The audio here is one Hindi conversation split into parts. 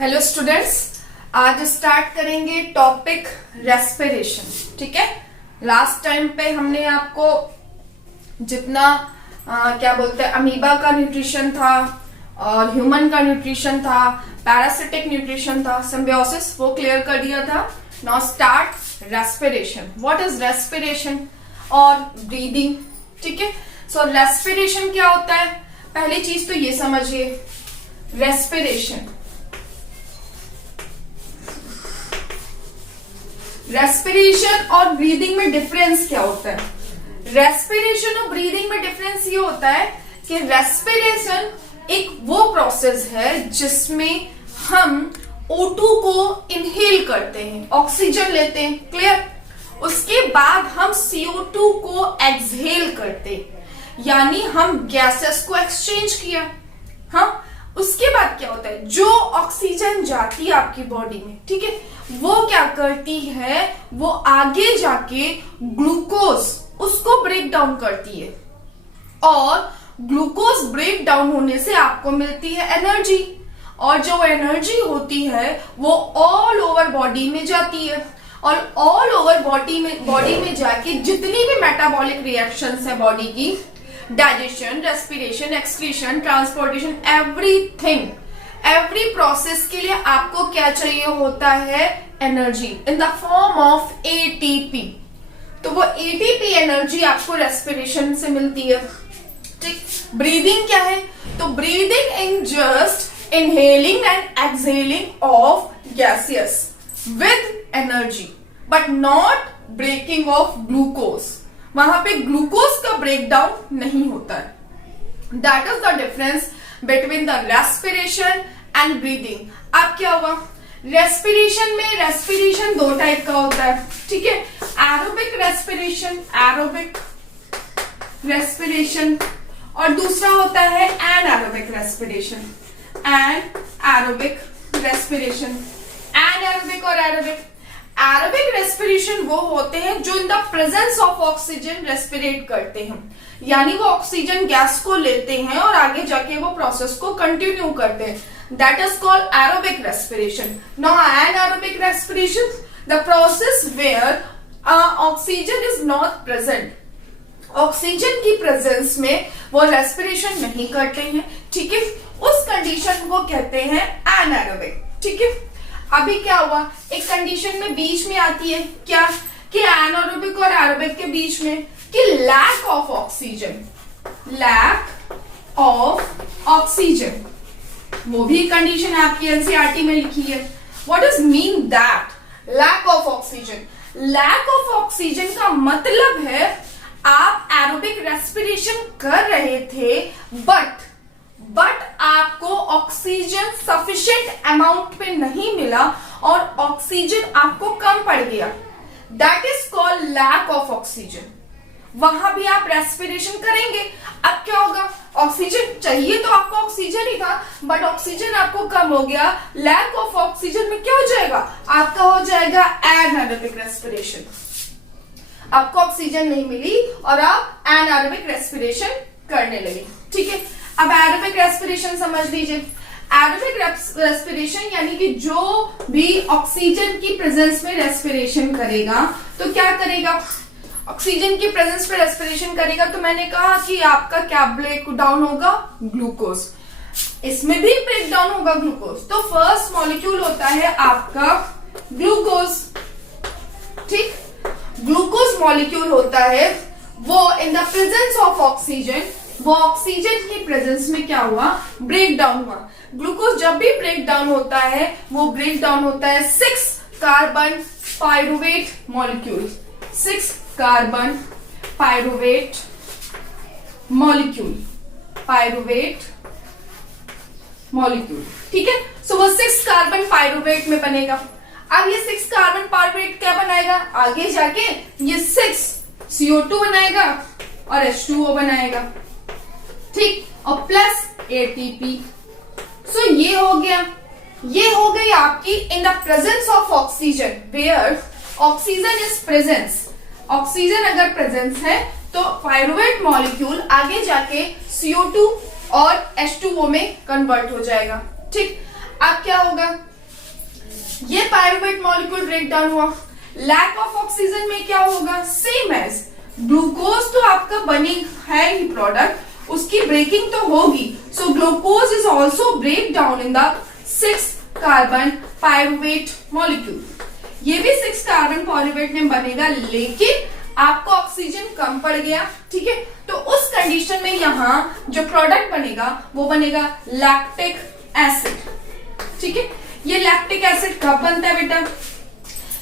हेलो स्टूडेंट्स, आज स्टार्ट करेंगे टॉपिक रेस्पिरेशन। ठीक है, लास्ट टाइम पे हमने आपको जितना क्या बोलते हैं अमीबा का न्यूट्रिशन था और ह्यूमन का न्यूट्रिशन था, पैरासिटिक न्यूट्रिशन था, सिम्बियोसिस, वो क्लियर कर दिया था। Now start respiration. What is respiration और ब्रीदिंग। ठीक है, सो रेस्पिरेशन क्या होता है, पहली चीज तो ये समझिए। रेस्पिरेशन और ब्रीदिंग में डिफरेंस क्या होता है। रेस्पिरेशन और ब्रीदिंग में डिफरेंस ये होता है कि रेस्पिरेशन एक वो प्रोसेस है जिसमें हम O2 को इनहेल करते हैं, ऑक्सीजन लेते हैं, क्लियर। उसके बाद हम CO2 को एक्सहेल करते हैं, यानी हम गैसेस को एक्सचेंज किया। हाँ, उसके बाद क्या होता है, जो ऑक्सीजन जाती है आपकी बॉडी में, ठीक है, वो क्या करती है, वो आगे जाके ग्लूकोज उसको ब्रेक डाउन करती है और ग्लूकोज ब्रेक डाउन होने से आपको मिलती है एनर्जी। और जो एनर्जी होती है वो ऑल ओवर बॉडी में जाती है और ऑल ओवर बॉडी में जाके जितनी भी मेटाबॉलिक रिएक्शंस है बॉडी की, digestion, respiration, excretion, transportation, everything, every process के लिए आपको क्या चाहिए होता है, energy in the form of ATP. तो वो एटीपी एनर्जी आपको रेस्पिरेशन से मिलती है। ठीक, ब्रीदिंग क्या है, तो breathing in just inhaling and exhaling of gases with energy but not breaking of glucose. वहां पे ग्लूकोज का ब्रेकडाउन नहीं होता है। That is the difference between the respiration and breathing. अब क्या हुआ, रेस्पिरेशन दो टाइप का होता है। ठीक है, एरोबिक रेस्पिरेशन और दूसरा होता है एनारोबिक रेस्पिरेशन। एनारोबिक और एरोबिक। एरोबिक रेस्पिरेशन वो होते हैं जो इन द प्रेजेंस ऑफ ऑक्सीजन रेस्पिरेट करते हैं, यानी वो ऑक्सीजन गैस को लेते हैं और आगे जाके वो प्रोसेस को कंटिन्यू करते हैं। That is called aerobic respiration. Now anaerobic respiration, the process where oxygen is not present. Oxygen की प्रेजेंस में वो रेस्पिरेशन नहीं करते हैं। ठीक है, उस कंडीशन को कहते हैं एनारोबिक। ठीक है, अभी क्या हुआ, एक कंडीशन में बीच में आती है क्या, कि एनारोबिक और एरोबिक के बीच में कि लैक ऑफ ऑक्सीजन, वो भी कंडीशन आपकी एनसीईआरटी में लिखी है। What is mean that, lack of oxygen. Lack of oxygen का मतलब है आप एरोबिक रेस्पिरेशन कर रहे थे बट आपको ऑक्सीजन सफिशिएंट अमाउंट पे नहीं मिला और ऑक्सीजन आपको कम पड़ गया। That is called lack of oxygen. वहां भी आप रेस्पिरेशन करेंगे। अब क्या होगा, ऑक्सीजन चाहिए तो आपको ऑक्सीजन ही था बट ऑक्सीजन आपको कम हो गया। लैक ऑफ ऑक्सीजन में क्या हो जाएगा, आपका हो जाएगा एनारोबिक रेस्पिरेशन। आपको ऑक्सीजन नहीं मिली और आप एनारोबिक रेस्पिरेशन करने लगे। ठीक है, अब एरोबिक रेस्पिरेशन समझ लीजिए। एरोबिक रेस्पिरेशन यानी कि जो भी ऑक्सीजन की प्रेजेंस में रेस्पिरेशन करेगा तो क्या करेगा, ऑक्सीजन की प्रेजेंस में रेस्पिरेशन करेगा तो मैंने कहा कि आपका क्या ब्रेक डाउन होगा, ग्लूकोज। इसमें भी ब्रेक डाउन होगा ग्लूकोज। तो फर्स्ट मॉलिक्यूल होता है आपका ग्लूकोज। ठीक, ग्लूकोज मॉलिक्यूल होता है वो इन द प्रेजेंस ऑफ ऑक्सीजन, वो ऑक्सीजन की प्रेजेंस में क्या हुआ, ब्रेक डाउन हुआ। ग्लूकोज जब भी ब्रेक डाउन होता है वो ब्रेक डाउन होता है 6 carbon pyruvate molecule. 6 carbon pyruvate molecule. ठीक है, सो वो 6 कार्बन पायरुवेट में बनेगा। अब ये 6 कार्बन पायरुवेट क्या बनाएगा, आगे जाके ये 6 CO2 बनाएगा और H2O बनाएगा। ठीक, और प्लस ATP। सो ये हो गई आपकी in the presence of oxygen, where oxygen is presence. Oxygen अगर प्रेजेंस है तो पायरुवेट मॉलिक्यूल आगे जाके CO2 और H2O में कन्वर्ट हो जाएगा। ठीक, अब क्या होगा, ये पायरुवेट मॉलिक्यूल ब्रेक डाउन हुआ, लैक ऑफ ऑक्सीजन में क्या होगा, सेम एज ग्लूकोज तो आपका बनी है ही प्रोडक्ट, उसकी ब्रेकिंग तो होगी, so glucose is also break down in the 6 carbon pyruvate molecule. ये भी 6 कार्बन पायरुवेट में बनेगा, लेकिन आपको ऑक्सीजन कम पड़ गया, ठीक है। तो उस कंडीशन में यहां जो प्रोडक्ट बनेगा वो बनेगा लैक्टिक एसिड, ठीक है। ये लैक्टिक एसिड कब बनता है बेटा,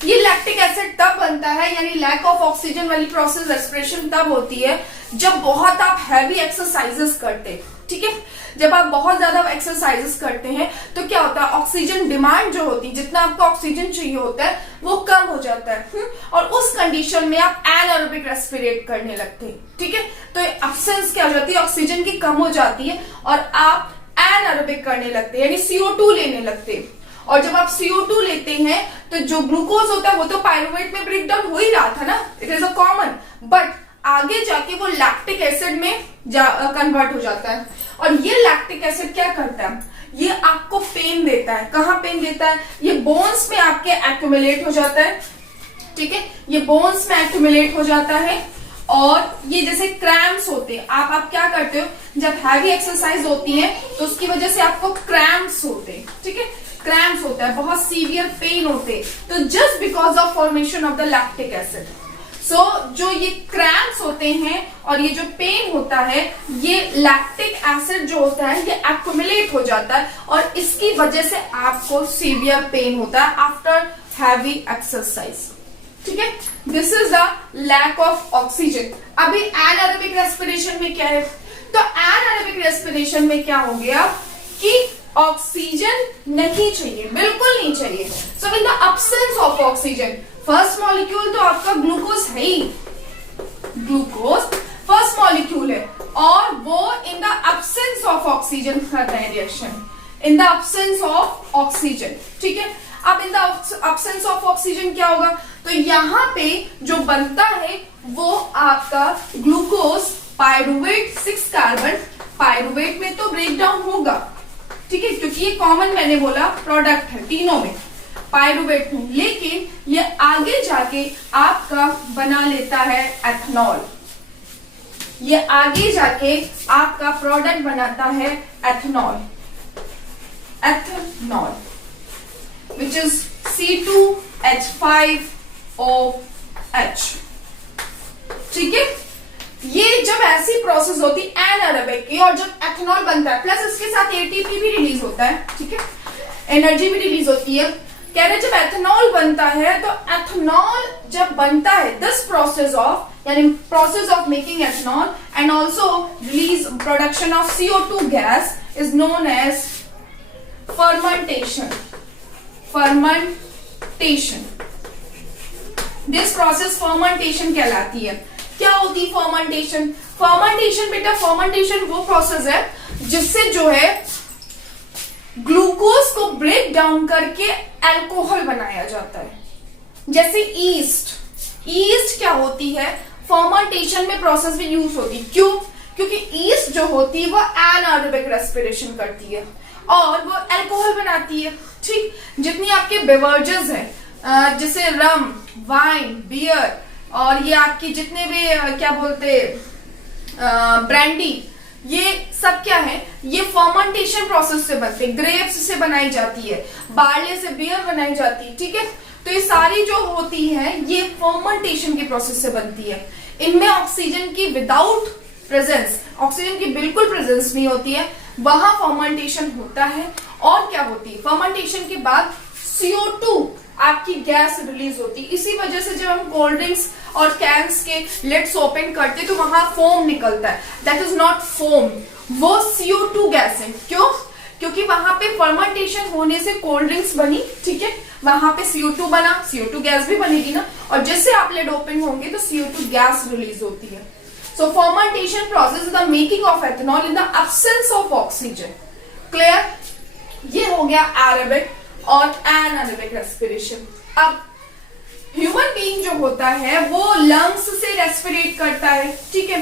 ये लैक्टिक एसिड तब बनता है, यानी लैक ऑफ ऑक्सीजन वाली प्रोसेस रेस्पिरेशन तब होती है जब बहुत आप हैवी एक्सरसाइजेस करते हैं, ठीक है। जब आप बहुत ज्यादा एक्सरसाइजेस करते हैं तो क्या होता है, ऑक्सीजन डिमांड जो होती है, जितना आपको ऑक्सीजन चाहिए होता है वो कम हो जाता है, और उस कंडीशन में आप एनारोबिक रेस्पिरेट करने लगते हैं, ठीक है। तो एब्सेंस क्या हो जाती है, ऑक्सीजन की कम हो जाती है और आप एनारोबिक करने लगते हैं, यानी CO2 लेने लगते हैं। और जब आप CO2 लेते हैं तो जो ग्लूकोज होता है वो तो पायरुवेट में ब्रेक डाउन हो ही रहा था ना, it is a common, but आगे जाके वो लैक्टिक एसिड में कन्वर्ट हो जाता है। और ये लैक्टिक एसिड क्या करता है, ये आपको पेन देता है। कहाँ पेन देता है, ये बोन्स में आपके एक्यूमुलेट हो जाता है, ठीक है। ये बोन्स में एक्यूमुलेट हो जाता है और ये जैसे क्रैम्प्स होते हैं, आप क्या करते हो, जब हैवी एक्सरसाइज होती है तो उसकी वजह से आपको क्रैम्प्स होते हैं, ठीक है। क्रैम्प्स होता है, बहुत सीवियर पेन होते हैं, तो just because of formation of the lactic acid. So जो ये क्रैम्प्स होते हैं और ये जो पेन होता है, ये लैक्टिक एसिड जो होता है ये एक्युमुलेट हो जाता है और इसकी वजह से आपको सीवियर पेन होता है आफ्टर हैवी एक्सरसाइज, ठीक है। This is the lack of oxygen. अभी एनारोबिक रेस्पिरेशन में क्या है, तो एनारोबिक रेस्पिरेशन में क्या हो गया कि ऑक्सीजन नहीं चाहिए, बिल्कुल नहीं चाहिए। So in the absence of oxygen, first molecule तो आपका ग्लूकोज है ही, ग्लूकोज फर्स्ट मॉलिक्यूल है और वो इन द अब्सेंस ऑफ ऑक्सीजन कर रहा है reaction, in the absence of oxygen, ठीक है। अब इन द अब्सेंस ऑफ ऑक्सीजन क्या होगा, तो यहां पे जो बनता है वो आपका ग्लूकोज पायरुवेट 6 कार्बन पायरुवेट में तो ब्रेक डाउन होगा, ठीक है, क्योंकि ये कॉमन मैंने बोला प्रोडक्ट है तीनों में, पायरुवेट में, लेकिन ये आगे जाके आपका बना लेता है एथनॉल। ये आगे जाके आपका प्रोडक्ट बनाता है ethanol, ethanol which is C2H5OH, ठीक है। ये जब ऐसी प्रोसेस होती है एनारोबिक की और जब एथनॉल बनता है प्लस इसके साथ ATP भी रिलीज होता है, ठीक है, एनर्जी भी रिलीज होती है। कह रहे जब एथनॉल बनता है तो एथनॉल जब बनता है दिस प्रोसेस ऑफ, यानी process of making ethanol and also release production of CO2 gas is known as fermentation, fermentation. This process fermentation कहलाती है। क्या होती है फर्मेंटेशन, फर्मेंटेशन बेटा, फर्मेंटेशन वो प्रोसेस है जिससे जो है ग्लूकोज को ब्रेक डाउन करके अल्कोहल बनाया जाता है। जैसे ईस्ट, ईस्ट क्या होती है, फर्मेंटेशन में प्रोसेस में यूज होती है। क्यों, क्योंकि ईस्ट जो होती है वो एनारोबिक रेस्पिरेशन करती है और वो अल्कोहल बनाती है, ठीक। जितनी आपके बेवरेजेस हैं जैसे रम, वाइन, बियर और ये आपकी जितने भी क्या बोलते ब्रांडी, ये सब क्या है, ये फर्मेंटेशन प्रोसेस से बनते हैं। ग्रेप्स से बनाई जाती है, बार्ले से बियर बनाई जाती है, ठीक है। तो ये सारी जो होती है ये फर्मेंटेशन की प्रोसेस से बनती है। इनमें ऑक्सीजन की विदाउट प्रेजेंस, ऑक्सीजन की बिल्कुल प्रेजेंस नहीं होती है, वहां फर्मेंटेशन होता है। और क्या होती है, फर्मेंटेशन के बाद CO2 आपकी गैस रिलीज होती है। इसी वजह से जब हम कोल्ड ड्रिंक्स और कैंस के लिड्स ओपन करते तो वहां फोम निकलता है, दैट इज नॉट फोम, वो CO2 गैस है। क्यों, क्योंकि वहां पे फर्मेंटेशन होने से कोल्ड ड्रिंक्स बनी, ठीक है, वहां पे CO2 बना, CO2 गैस भी बनेगी ना, और जैसे आप लिड ओपन होंगे तो CO2 गैस रिलीज होती है। So fermentation process is the making of ethanol in the absence of oxygen. Clear, ये हो गया एरोबिक और एनारोबिक रेस्पिरेशन। अब ह्यूमन बीइंग जो होता है वो लंग्स से रेस्पिरेट करता है, ठीक है।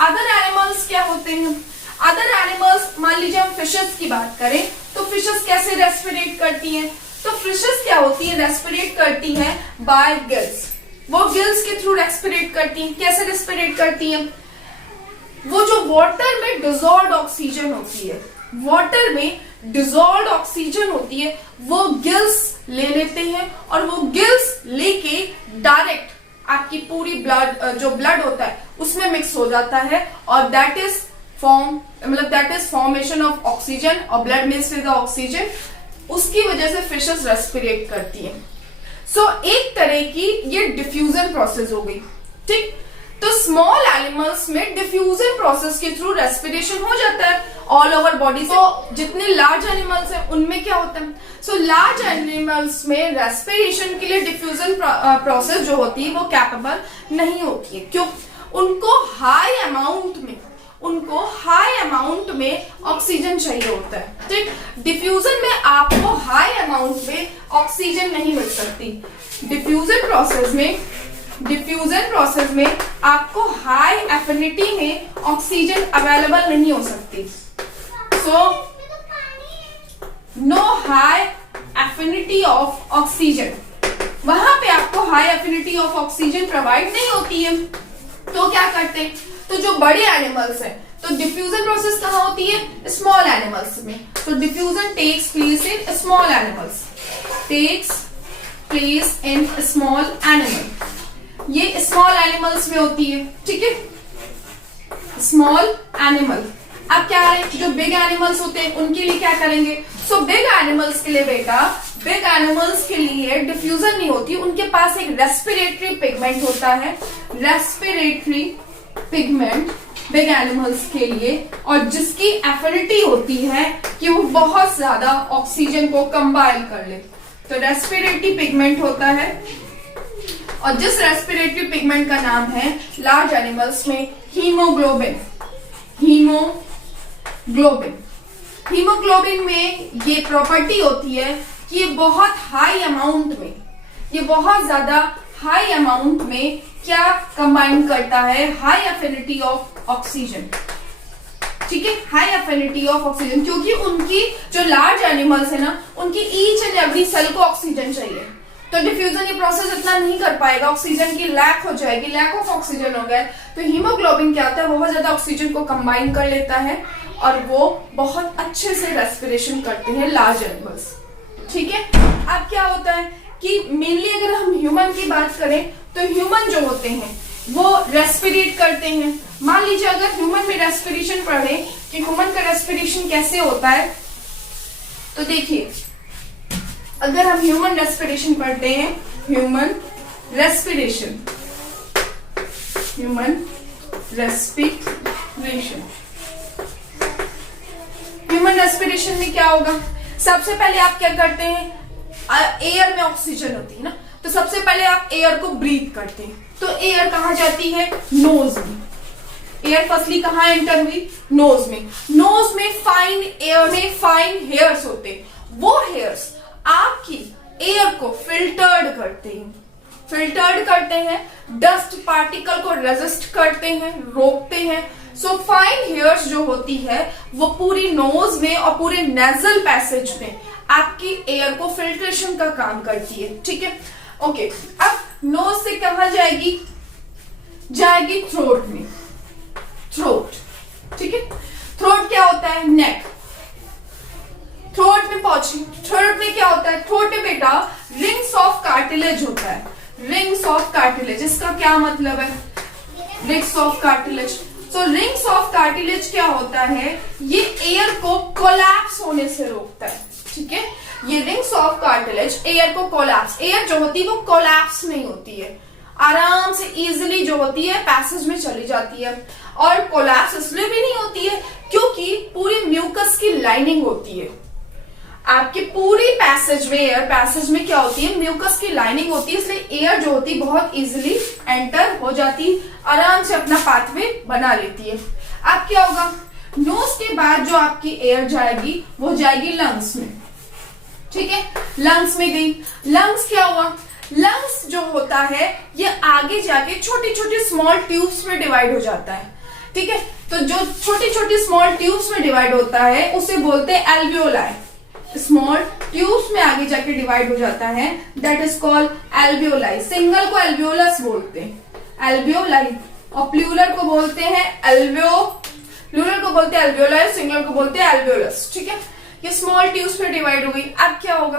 अदर एनिमल्स क्या होते हैं, अदर एनिमल्स, मान लीजिए हम फिशेस की बात करें तो फिशेस कैसे रेस्पिरेट करती हैं, तो फिशेस क्या होती है, रेस्पिरेट करती हैं बाय गिल्स। वो गिल्स के थ्रू रेस्पिरेट करती हैं। कैसे रेस्पिरेट करती हैं? वो जो वाटर में डिसॉल्व्ड ऑक्सीजन होती है, वाटर में डिसॉल्व्ड ऑक्सीजन होती है, वो गिल्स ले लेते हैं और वो गिल्स लेके डायरेक्ट आपकी पूरी ब्लड, जो ब्लड होता है उसमें मिक्स हो जाता है और that is formation of oxygen और ब्लड मिक्स विद ऑक्सीजन। उसकी वजह से फिशेस रेस्पिरेट करती हैं। सो एक तरह की ये डिफ्यूजन प्रोसेस हो गई, ठीक। तो स्मॉल एनिमल्स में डिफ्यूजन प्रोसेस के थ्रू रेस्पिरेशन हो जाता है ऑल ओवर बॉडी। तो जितने लार्ज एनिमल्स हैं उनमें क्या होता है, सो लार्ज एनिमल्स में रेस्पिरेशन के लिए डिफ्यूजन प्रोसेस जो होती है वो कैपेबल नहीं होती है। क्यों? उनको हाई अमाउंट में ऑक्सीजन चाहिए होता है, ठीक। डिफ्यूजन में आपको हाई अमाउंट में ऑक्सीजन नहीं मिल सकती। डिफ्यूजन प्रोसेस में आपको हाई एफिनिटी में ऑक्सीजन अवेलेबल नहीं हो सकती। So no high affinity of oxygen, वहां पे आपको high affinity of oxygen provide नहीं होती है। तो क्या करते हैं, तो जो बड़े एनिमल्स हैं, तो डिफ्यूजन प्रोसेस कहां होती है, स्मॉल एनिमल्स में। तो diffusion takes place in small animals, ये स्मॉल एनिमल्स में होती है, ठीक है। Small animal. अब क्या है, जो बिग एनिमल्स होते हैं उनके लिए क्या करेंगे, सो बिग एनिमल्स के लिए बेटा, बिग एनिमल्स के लिए डिफ्यूजन नहीं होती, उनके पास एक रेस्पिरेटरी पिगमेंट होता है, रेस्पिरेटरी पिगमेंट बिग एनिमल्स के लिए, और जिसकी एफिनिटी होती है कि वो बहुत ज्यादा ऑक्सीजन को कंबाइन कर ले। तो रेस्पिरेटरी पिगमेंट होता है, और जिस रेस्पिरेटरी पिगमेंट का नाम है लार्ज एनिमल्स में हीमोग्लोबिन। हीमोग्लोबिन में ये प्रॉपर्टी होती है कि ये बहुत ज्यादा हाई अमाउंट में क्या कंबाइन करता है, हाई एफिनिटी ऑफ ऑक्सीजन, ठीक है, हाई एफिनिटी ऑफ ऑक्सीजन। क्योंकि उनकी जो लार्ज एनिमल्स है ना, उनकी ईच एंड एवरी सेल को ऑक्सीजन चाहिए, तो डिफ्यूजन ये प्रोसेस इतना नहीं कर पाएगा, ऑक्सीजन की लैक हो जाएगी, लैक ऑफ ऑक्सीजन हो गया। तो हीमोग्लोबिन क्या होता है, बहुत ज्यादा ऑक्सीजन को कंबाइन कर लेता है और वो बहुत अच्छे से रेस्पिरेशन करते हैं लार्ज एनिमल्स, ठीक है। अब क्या होता है कि मेनली अगर हम ह्यूमन की बात करें तो ह्यूमन जो होते हैं वो रेस्पिरेट करते हैं। मान लीजिए अगर ह्यूमन में रेस्पिरेशन पढ़े कि ह्यूमन का रेस्पिरेशन कैसे होता है, तो देखिए अगर हम ह्यूमन रेस्पिरेशन पढ़ते हैं, ह्यूमन रेस्पिरेशन में क्या होगा, सबसे पहले आप क्या करते हैं, एयर में ऑक्सीजन होती है ना, तो सबसे पहले आप एयर को ब्रीथ करते हैं। तो एयर कहां जाती है, नोज में। एयर फर्स्टली कहां एंटर हुई, नोज में। नोज में फाइन हेयर्स होते हैं, वो हेयर्स आपकी एयर को फिल्टर्ड करते हैं, डस्ट पार्टिकल को रेजिस्ट करते हैं, रोकते हैं। सो फाइन हेयर्स जो होती है वो पूरी नोज में और पूरे नेजल पैसेज में आपकी एयर को फिल्ट्रेशन का काम करती है, ठीक है। ओके, अब नोज से कहां जाएगी थ्रोट में, ठीक है। थ्रोट क्या होता है, नेक। थ्रोट में पहुंची, थ्रोट में क्या होता है, थ्रोट में बेटा रिंग्स ऑफ कार्टिलेज होता है, रिंग्स ऑफ कार्टिलेज। इसका क्या मतलब है, rings of cartilage. So rings of cartilage क्या होता है, ये एयर को कोलैप्स होने से रोकता है, ठीक है। ये रिंग्स ऑफ कार्टिलेज एयर को कोलैप्स, एयर जो होती है वो कोलैप्स नहीं होती है, आराम से इजीली जो होती है पैसेज में चली जाती है। और कोलैप्स इसलिए भी नहीं होती है क्योंकि पूरी म्यूकस की लाइनिंग होती है आपकी पूरी पैसेज में। एयर पैसेज में क्या होती है, म्यूकस की लाइनिंग होती है, इसलिए एयर जो होती है बहुत इजीली एंटर हो जाती, आराम से अपना पाथवे बना लेती है। अब क्या होगा, नोज के बाद जो आपकी एयर जाएगी वो जाएगी लंग्स में, ठीक है। लंग्स में गई, लंग्स क्या हुआ, लंग्स जो होता है ये आगे जाके छोटी छोटी स्मॉल ट्यूब्स में डिवाइड हो जाता है, ठीक है। तो जो छोटी छोटी स्मॉल ट्यूब्स में डिवाइड होता है उसे बोलते हैं एल्वियोलाई। स्मॉल ट्यूब्स में आगे जाके डिवाइड हो जाता है, that is called alveoli. Single को एल्वियोलस बोलते हैं, एल्वियोलाई, और प्लूरल को बोलते हैं प्लूरल को बोलते हैं एल्वियोलाई, सिंगल को बोलते हैं एल्वियोलस। ठीक है, ये स्मॉल ट्यूब्स में डिवाइड हो गई। अब क्या होगा,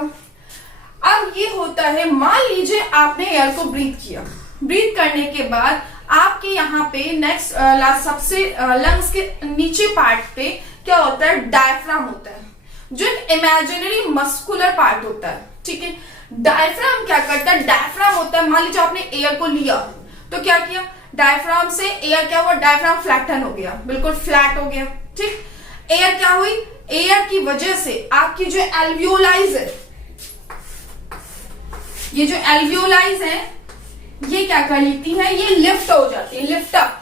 अब ये होता है, मान लीजिए आपने एयर को ब्रीथ किया, ब्रीथ करने के बाद आपके यहाँ पे नेक्स्ट सबसे लंग्स के नीचे पार्ट पे क्या होता है, डायफ्राम होता है, जो एक इमेजिनरी मस्कुलर पार्ट होता है। ठीक है, डायफ्राम क्या करता है, डायफ्राम होता है, मान लीजिए आपने एयर को लिया तो क्या किया, डायफ्राम से एयर क्या हुआ, डायफ्राम फ्लैटन हो गया, बिल्कुल फ्लैट हो गया। ठीक, एयर क्या हुई, एयर की वजह से आपकी जो एल्वियोलाइज है, ये जो एल्वियोलाइज है ये क्या कर लेती है, ये लिफ्ट हो जाती है, लिफ्ट अप,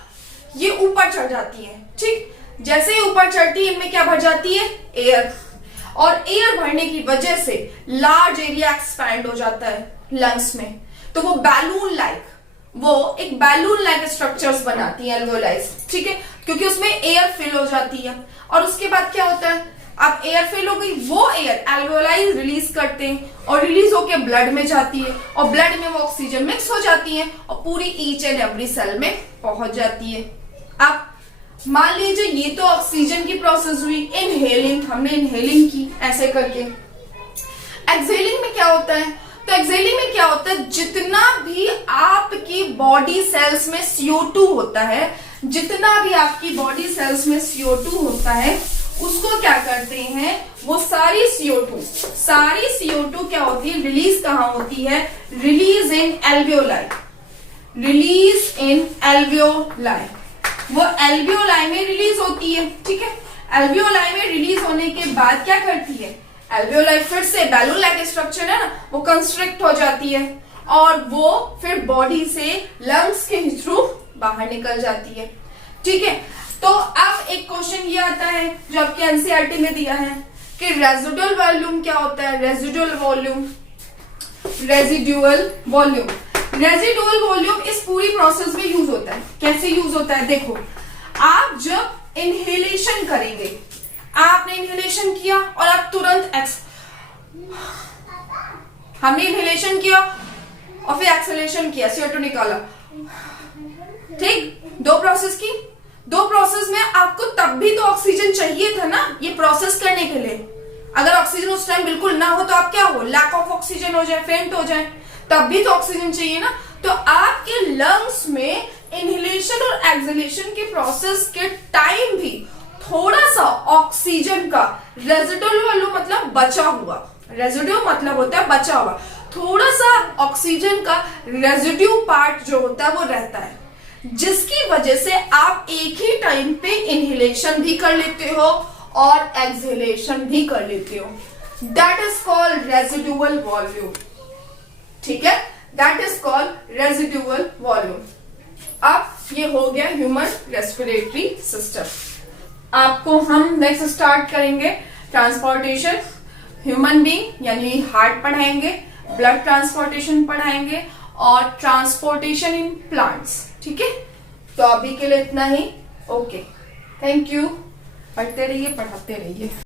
ये ऊपर चढ़ जाती है। ठीक, जैसे ही ऊपर चढ़ती है इनमें क्या भर जाती है, एयर, और एयर भरने की वजह से लार्ज एरिया एक्सपैंड हो जाता है लंग्स में, तो वो बैलून लाइक, वो एक बैलून लाइक स्ट्रक्चर्स बनाती है एल्वियोलाइज। ठीक है, क्योंकि उसमें एयर फिल हो जाती है, और उसके बाद क्या होता है, अब एयर फिल हो गई, वो एयर एल्वियोलाइज रिलीज करते हैं, और रिलीज होके ब्लड में जाती है, और ब्लड में वो ऑक्सीजन मिक्स हो जाती है और पूरी ईच एंड एवरी सेल में पहुंच जाती है। अब मान लीजिए ये तो ऑक्सीजन की प्रोसेस हुई, इनहेलिंग, हमने इनहेलिंग की ऐसे करके। एक्सहेलिंग में क्या होता है, तो एक्सहेलिंग में क्या होता है, जितना भी आपकी बॉडी सेल्स में CO2 होता है, जितना भी आपकी बॉडी सेल्स में CO2 होता है, उसको क्या करते हैं, वो सारी CO2 क्या होती है, रिलीज कहां होती है, रिलीज इन एल्वियोलाई, रिलीज इन एल्वियोलाई, वो एल्वियोलाई में रिलीज होती है। ठीक है, एल्वियोलाई में रिलीज होने के बाद क्या करती है, एल्वियोलाई फिर से बैलून लाइक स्ट्रक्चर है ना, वो कंस्ट्रिक्ट हो जाती है, और वो फिर बॉडी से लंग्स के थ्रू बाहर निकल जाती है। ठीक है, तो अब एक क्वेश्चन ये आता है जो आपके एनसीईआरटी में दिया है कि रेजिडुअल वॉल्यूम क्या होता है, residual volume, residual volume, residual volume इस पूरी प्रोसेस में यूज होता है। कैसे यूज होता है, देखो, आप जब इनहेलेशन करेंगे, आपने इनहेलेशन किया और आप तुरंत हमने इनहेलेशन किया और फिर एक्सहेलेशन किया, CO2 निकाला। ठीक, दो प्रोसेस की, दो प्रोसेस में आपको तब भी तो ऑक्सीजन चाहिए था ना ये प्रोसेस करने के लिए। अगर ऑक्सीजन उस टाइम बिल्कुल ना हो तो आप क्या हो, लैक ऑफ ऑक्सीजन हो जाए, फेंट हो जाए, तब भी तो ऑक्सीजन चाहिए ना। तो आपके लंग्स में इनहेलेशन और एक्सहेलेशन के प्रोसेस के टाइम भी थोड़ा सा ऑक्सीजन का रेजिडुअल वॉल्यूम, मतलब बचा हुआ, रेजिड्यू मतलब होता है बचा हुआ, थोड़ा सा ऑक्सीजन का रेजिड्यू पार्ट जो होता है वो रहता है, जिसकी वजह से आप एक ही टाइम पे इनहेलेशन भी कर लेते हो और एक्सहेलेशन भी कर लेते हो। That is called residual volume. ठीक है, that is called residual volume. अब ये हो गया ह्यूमन रेस्पिरेटरी सिस्टम। आपको हम नेक्स्ट स्टार्ट करेंगे ट्रांसपोर्टेशन, ह्यूमन बीइंग यानी हार्ट पढ़ाएंगे, ब्लड ट्रांसपोर्टेशन पढ़ाएंगे और ट्रांसपोर्टेशन इन प्लांट्स। ठीक है, तो अभी के लिए इतना ही। Okay, thank you. पढ़ते रहिए, पढ़ाते रहिए।